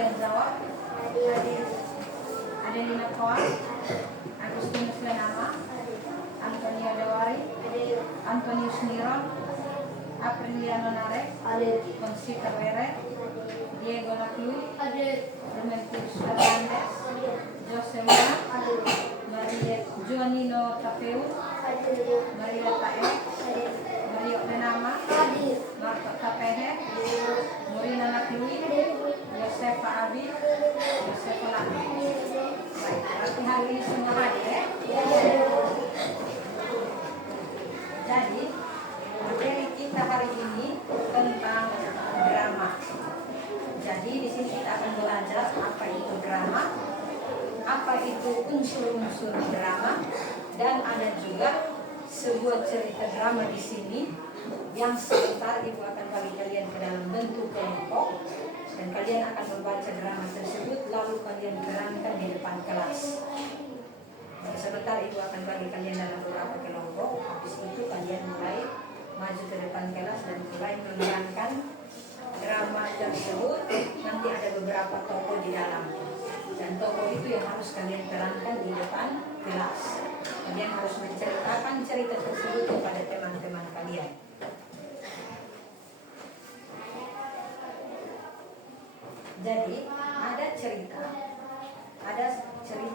kalian jawab? Hadir. Adelina Koa, Agustinus Lenama, Antonia Dewari, Hadir. Antonius Niron, Apriliano Narek, Hadir. Consita Bere, Diego Naklu, Hadir. Demetrius Hernandez, Hadir. Jose Mena, Hadir. Maria Juanino Tapeu, Hadir. Maria Tae, Hadir. Mario Lenama, Hadir. Marco Tapehe, Murina Naklui, Yosefa Abi, Yosefa Laki. Baik, berarti hari ini semua hadir ya? Jadi, materi kita hari ini tentang drama. Jadi di sini kita akan belajar apa itu drama, apa itu unsur-unsur drama, dan ada juga sebuah cerita drama di sini yang sebentar Ibu akan bagi kalian ke dalam bentuk kelompok dan kalian akan membaca drama tersebut lalu kalian terangkan di depan kelas. Dan sebentar Ibu akan bagi kalian dalam beberapa kelompok. Habis itu kalian mulai maju ke depan kelas dan mulai menerangkan drama tersebut. Nanti ada beberapa tokoh di dalam dan tokoh itu yang harus kalian terangkan di depan kelas. Kalian harus menceritakan cerita tersebut kepada teman-teman kalian. Jadi ada cerita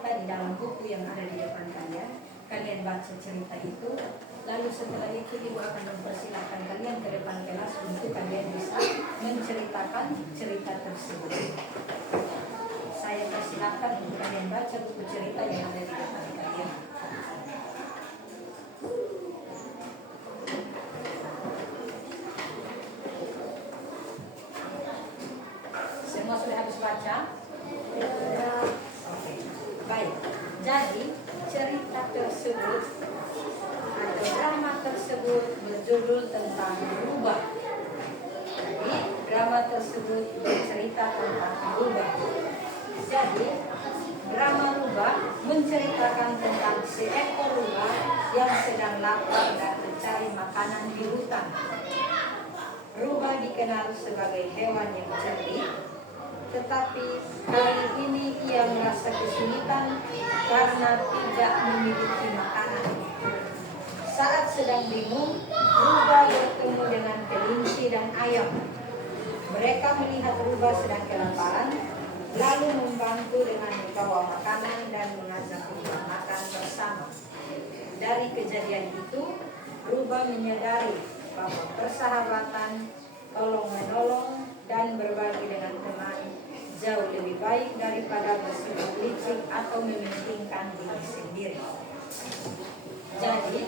di dalam buku yang ada di depan kalian. Kalian baca cerita itu, lalu setelah itu Ibu akan mempersilahkan kalian ke depan kelas untuk kalian bisa menceritakan cerita tersebut. Saya persilahkan untuk kalian baca buku cerita yang ada di depan kalian. Semua sudah habis baca? Oke. Baik. Jadi cerita tersebut atau drama tersebut berjudul tentang rubah. Jadi drama tersebut bercerita tentang rubah. Jadi drama rubah menceritakan tentang seekor rubah yang sedang lapar dan mencari makanan di hutan. Rubah dikenal sebagai hewan yang cerdik, tetapi kali ini ia merasa kesulitan karena tidak memiliki makanan. Saat sedang bingung, rubah bertemu dengan kelinci dan ayam. Mereka melihat rubah sedang kelaparan, lalu membantu dengan membawa makanan dan mengajak rubah makan bersama. Dari kejadian itu, rubah menyadari bahwa persahabatan, tolong-menolong, dan berbagi dengan teman jauh lebih baik daripada bersifat licik atau mementingkan diri sendiri. Jadi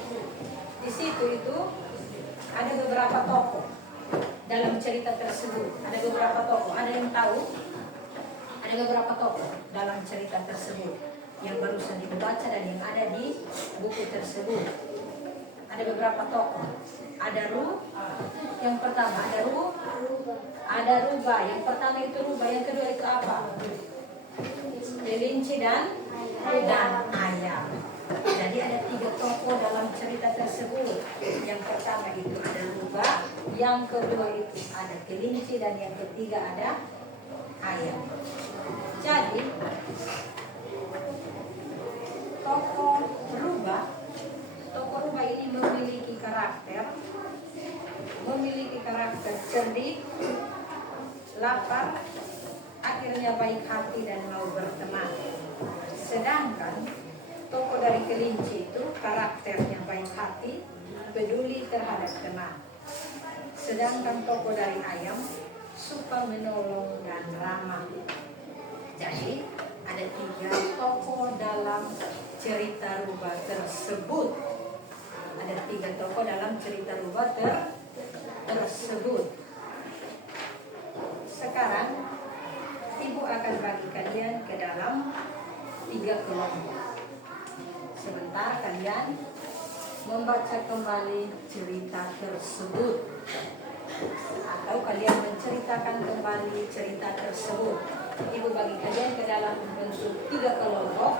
di situ itu ada beberapa tokoh dalam cerita tersebut. Ada beberapa tokoh. Ada yang tahu? Ada beberapa tokoh dalam cerita tersebut yang barusan dibaca dan yang ada di buku tersebut. Ada beberapa tokoh. Ada yang pertama ada rubah. Yang pertama itu rubah, yang kedua itu apa? Kelinci dan ayam. Jadi ada 3 tokoh dalam cerita tersebut. Yang pertama itu ada rubah, yang kedua itu ada kelinci, dan yang ketiga ada ayam. Jadi tokoh rubah ini memiliki karakter cerdik, lapar, akhirnya baik hati dan mau berteman. Sedangkan tokoh dari kelinci itu karakternya baik hati, peduli terhadap teman. Sedangkan tokoh dari ayam suka menolong dan ramah. Jadi ada 3 tokoh dalam cerita rubah tersebut. Ada 3 tokoh dalam cerita rubah tersebut. Sekarang Ibu akan bagi kalian ke dalam 3 kelompok. Sebentar kalian membaca kembali cerita tersebut, atau kalian menceritakan kembali cerita tersebut. Ibu bagi kalian ke dalam bentuk 3 kelompok.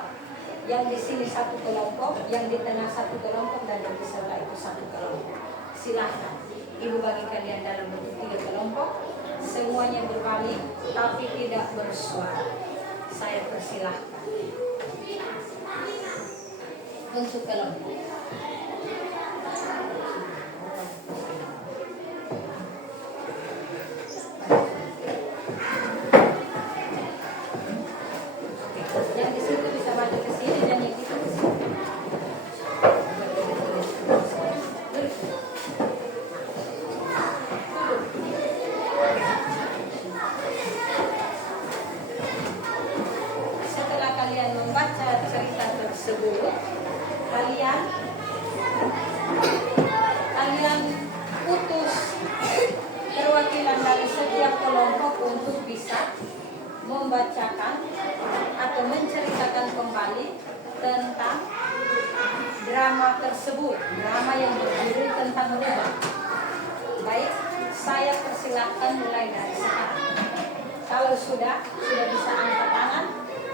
Yang di sini 1 kelompok, yang di tengah 1 kelompok, dan yang di sebelah itu 1 kelompok. Silahkan Ibu bagi kalian dalam bentuk 3 kelompok. semuanya berbalik tapi tidak bersuara. Saya persilahkan untuk kelompok. Yang di situ bisa maju ke sini dan yang itu ke sini. Setelah kalian membaca cerita tersebut, kalian utus perwakilan dari setiap kelompok untuk bisa membacakan atau menceritakan kembali tentang drama tersebut, drama yang berjudul tentang rubah. Baik, saya persilahkan mulai dari sekarang. Kalau sudah bisa angkat tangan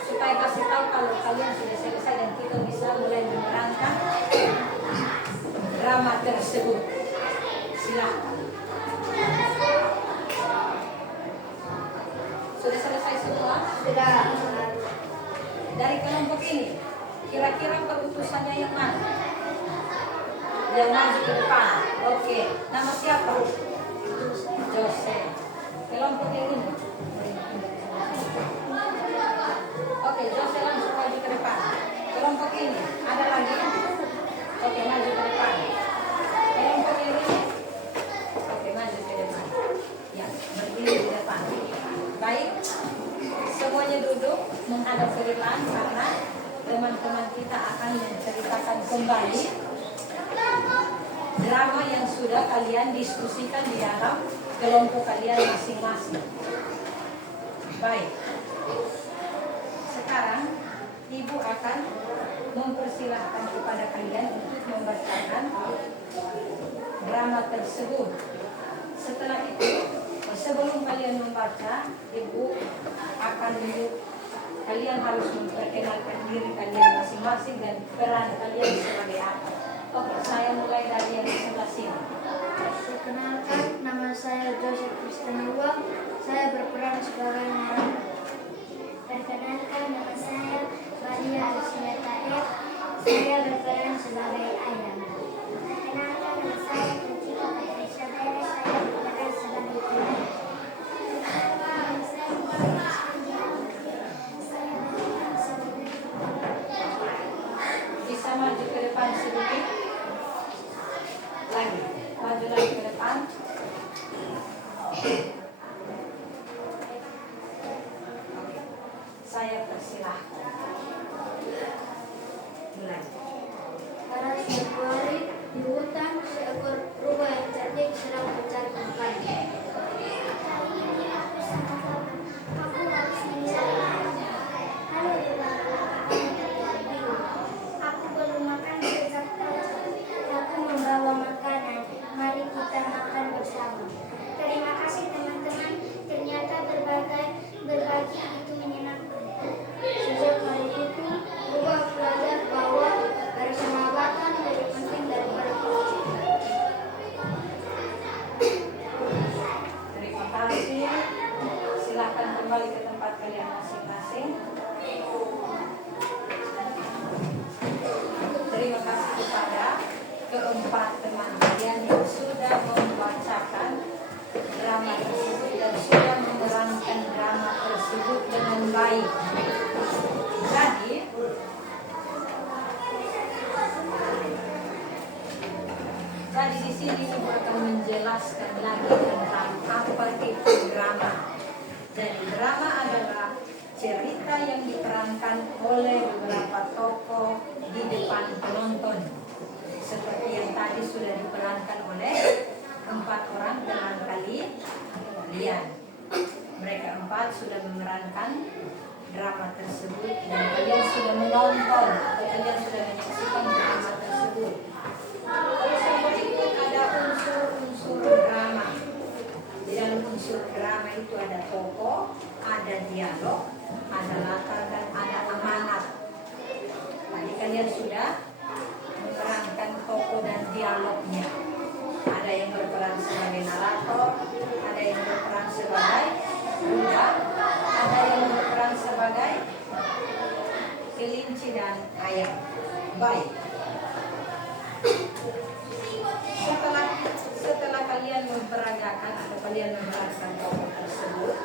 supaya kasih tahu kalau kalian sudah selesai dan kita bisa mulai menerangkan drama tersebut. Silakan. Sudah selesai semua? Sudah. Dari kelompok ini, kira-kira perutusannya yang mana? Yang maju ke depan. Oke, nama siapa? Jose. Kelompok yang ini. Oke, Jose langsung maju ke depan. Kelompok ini, ada lagi? Oke, maju ke depan. Kelompok yang ini. Oke, maju ke depan. Ya, berdiri di depan. Baik, semuanya duduk menghadap ke depan karena teman-teman kita akan menceritakan kembali drama yang sudah kalian diskusikan di dalam kelompok kalian masing-masing. Baik, sekarang Ibu akan mempersilahkan kepada kalian untuk membacakan drama tersebut. Setelah itu, sebelum kalian membaca, Ibu akan kalian harus memperkenalkan diri kalian masing-masing dan peran kalian sebagai apa. Oke, saya mulai dari yang di sebelah sini. Perkenalkan, nama saya Joseph Kristianwa. Saya berperan sebagai Nara. Perkenalkan, nama saya Maria Lucinta F. Saya berperan sebagai Ayam. Perkenalkan, nama saya Ketika Patricia Perez. Saya berperan sebagai Tina. Perkenalkan, nama saya Maria Saya berperan sebagai Bisa maju ke depan sedikit. Lagi, maju lagi ke depan. Saya persilahkan. Mulai. Pada suatu hari di hutan, seekor rubah yang cerdik sedang mencari makan. Aku harus mencari makan. Lalu aku belum makan sejak pagi. Aku membawa makanan. Mari kita makan bersama. Terima kasih teman-teman. Ternyata berbagi itu menyenangkan. Sejak hari itu, rubah belajar bahwa persahabatan lebih penting daripada kewajiban. Terima kasih. Silakan kembali ke tempat kalian masing-masing. Terima kasih kepada keempat teman kalian yang sudah membacakan drama tersebut dan sudah menerangkan drama tersebut dengan baik. Jadi di sini Ibu akan menjelaskan lagi tentang apa itu drama. Jadi drama adalah cerita yang diperankan oleh beberapa tokoh di depan penonton. Seperti yang tadi sudah diperankan oleh 4 orang teman kalian. Mereka 4 sudah memerankan drama tersebut dan kalian sudah menonton atau kalian sudah menyaksikan drama tersebut. Tersebut itu ada unsur-unsur drama. Di dalam unsur drama itu ada tokoh, ada dialog, ada latar dan ada amanat. Tadi kalian sudah memerankan tokoh dan dialognya. Ada yang berperan sebagai narator, ada yang berperan sebagai baik. Setelah kalian memperagakan atau kalian memerankan tokoh tersebut,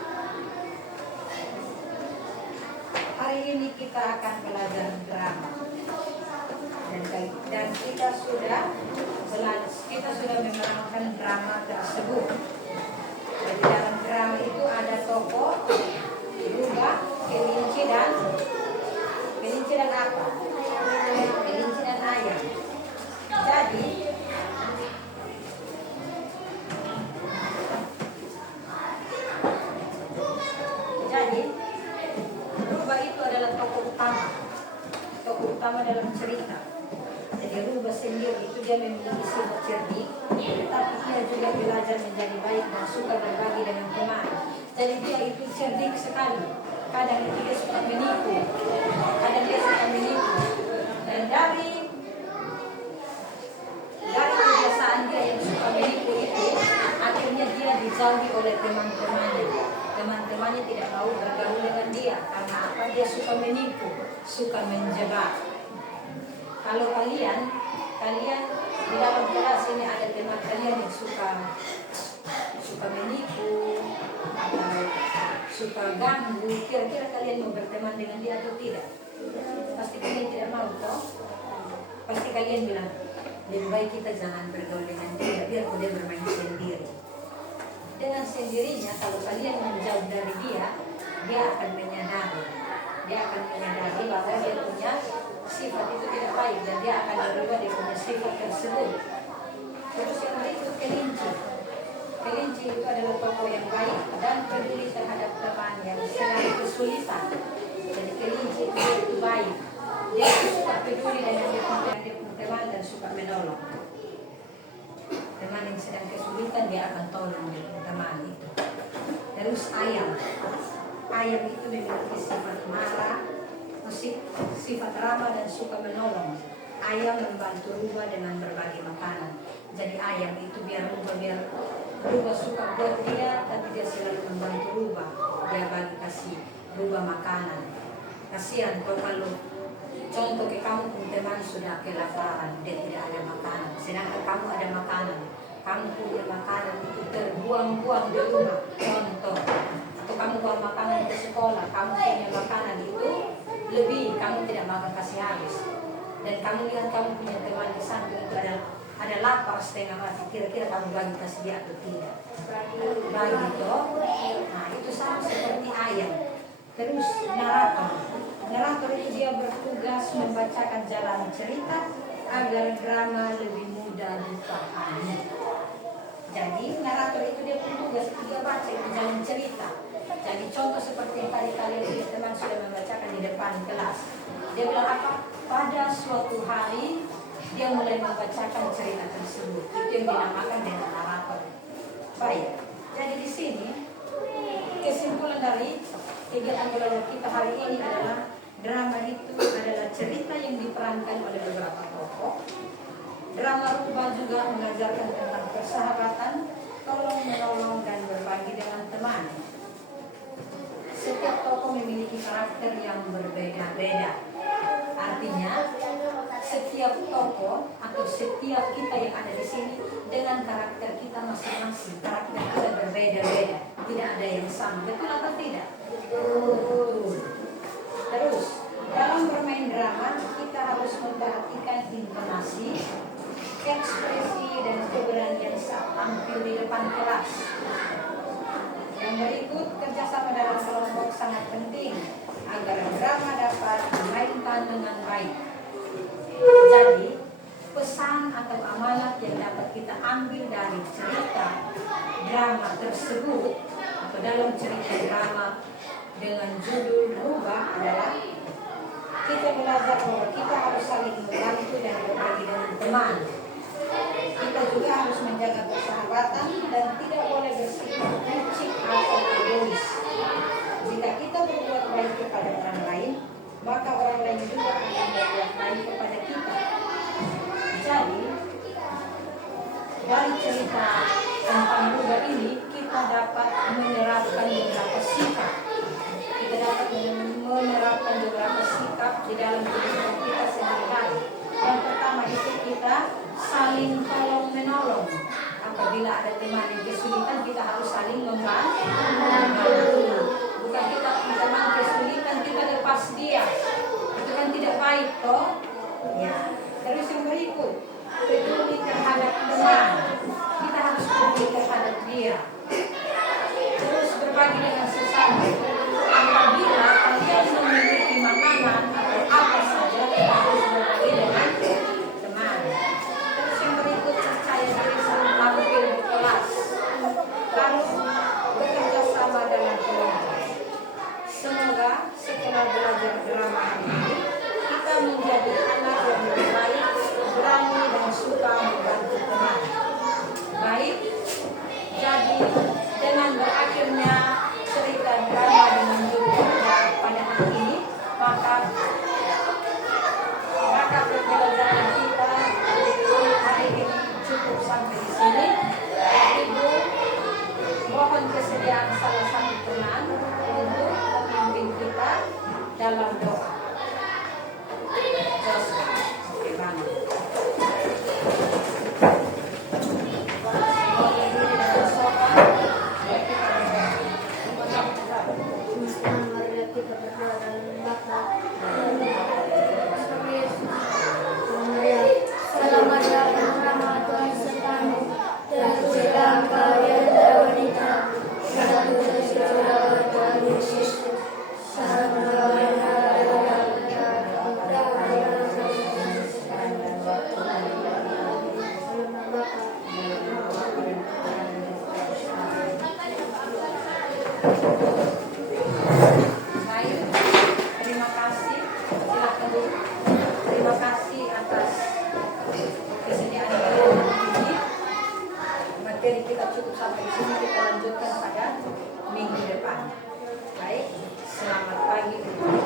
hari ini kita akan belajar drama. Dan kita sudah memerankan drama tersebut. Jadi dalam drama itu ada tokoh, rubah, kelinci dan apa? Kelinci dan ayam. Jadi rubah itu adalah tokoh utama dalam cerita. Jadi rubah sendiri itu dia memiliki sifat cerdik, tetapi dia juga belajar menjadi baik dan suka berbagi dengan teman. Jadi dia itu cerdik sekali. Kadang itu dia suka menipu, dan dari kebiasaan dia yang suka menipu itu, akhirnya dia dijauhi oleh teman-temannya. Teman-temannya tidak mau bergaul dengan dia karena apa? Dia suka menipu, suka menjebak. Kalau kalian di dalam kelas ini ada teman kalian yang suka menipu atau suka ganggu, kira-kira kalian mau berteman dengan dia atau tidak? Pasti kalian tidak mau, toh? Pasti kalian bilang, lebih baik kita jangan bergaul dengan dia, biar dia bermain sendiri. Dengan sendirinya, kalau kalian menjauh dari dia akan menyadari bahwa dia punya sifat itu tidak baik dan dia akan berubah dia punya sifat tersebut. Terus yang berikut kelinci. Kelinci itu adalah tokoh yang baik dan peduli terhadap teman yang sedang kesulitan. Jadi kelinci itu baik. Dia suka peduli dengan dia punya teman dan suka menolong. Teman yang sedang kesulitan dia akan tolong teman itu. Terus ayam. Ayam itu memiliki sifat marah, sifat ramah dan suka menolong. Ayam membantu rubah dengan berbagi makanan. Jadi ayam itu biar rubah suka buat dia, tapi dia selalu membantu rubah. Dia kasih rubah makanan. Kasihan kalau contoh kamu punya teman sudah kelaparan, dia tidak ada makanan. Sedangkan kamu ada makanan, kamu punya makanan itu terbuang-buang di rumah. Contoh, atau kamu bawa makanan ke sekolah, kamu punya makanan itu lebih, kamu tidak makan kasih habis. Dan kamu lihat kamu punya teman di samping itu ada lapar setengah mati, kira-kira kamu bagi kasih dia atau tidak? Bagi toh. Nah itu sama seperti ayam. Terus narator itu dia bertugas membacakan jalan cerita agar drama lebih mudah dipahami. Jadi narator itu dia bertugas, dia baca itu jalan cerita. Jadi contoh seperti yang tadi kalian lihat teman sudah membacakan di depan kelas. Dia bilang apa? Pada suatu hari dia mulai membacakan cerita tersebut. Itu yang dinamakan dengan narator. Baik. Jadi di sini kesimpulan dari kegiatan belajar kita hari ini adalah drama itu adalah cerita yang diperankan oleh beberapa tokoh. Drama rubah juga mengajarkan tentang persahabatan, tolong menolong dan berbagi dengan teman. Setiap tokoh memiliki karakter yang berbeda-beda. Artinya, setiap tokoh atau setiap kita yang ada di sini dengan karakter kita masing-masing. Karakter kita berbeda-beda, tidak ada yang sama. Betul atau tidak? Betul. Terus, dalam bermain drama kita harus memperhatikan intonasi, ekspresi dan keberanian saat tampil di depan kelas. Yang berikut, kerjasama dalam kelompok sangat penting agar drama dapat dimainkan dengan baik. Jadi, pesan atau amanat yang dapat kita ambil dari cerita drama tersebut atau dalam cerita drama dengan judul Rubah adalah kita belajar bahwa kita harus saling membantu dan berbagi dengan teman. Kita juga harus menjaga persahabatan dan tidak boleh bersikap licik atau egois. Jika kita berbuat baik kepada orang lain, maka orang lain juga akan berbuat baik kepada kita. Jadi, dari cerita tentang rubah ini, kita dapat menerapkan beberapa sikap. Kita dapat menerapkan beberapa sikap di dalam kehidupan kita sehari-hari. kesulitan kita harus saling membantu. Bukan kita teman kesulitan kita lepas dia. Itu kan tidak baik toh. Ya. Terus yang berikut, peduli terhadap teman. Kita harus peduli terhadap dia. Terus berbagi dengan sesama. Apabila kalian memiliki makanan atau apa saja, kita harus berbagi dengan teman. Terus yang berikut, percaya diri saling tampil di kelas. Lalu bekerja sama dalam kelompok. Semoga setelah belajar drama ini, kita menjadi anak yang lebih baik, berani dan suka membantu teman. Baik, jadi dengan berakhirnya cerita drama dengan judul pada hari ini, maka pembelajaran kita hari ini cukup sampai di sini. Ibu mohon kesediaan salah satu teman untuk memimpin kita dalam doa. Selamat datang rahmat Tuhan sertamu. Terpujilah Engkau di antara wanita. Satu terciptalah Tuhan Yesus. Satu Baik, terima kasih. Silakan dulu. Terima kasih atas kesediaan kalian hari ini. Materi kita cukup sampai di sini. Kita lanjutkan pada minggu depan. Baik, selamat pagi.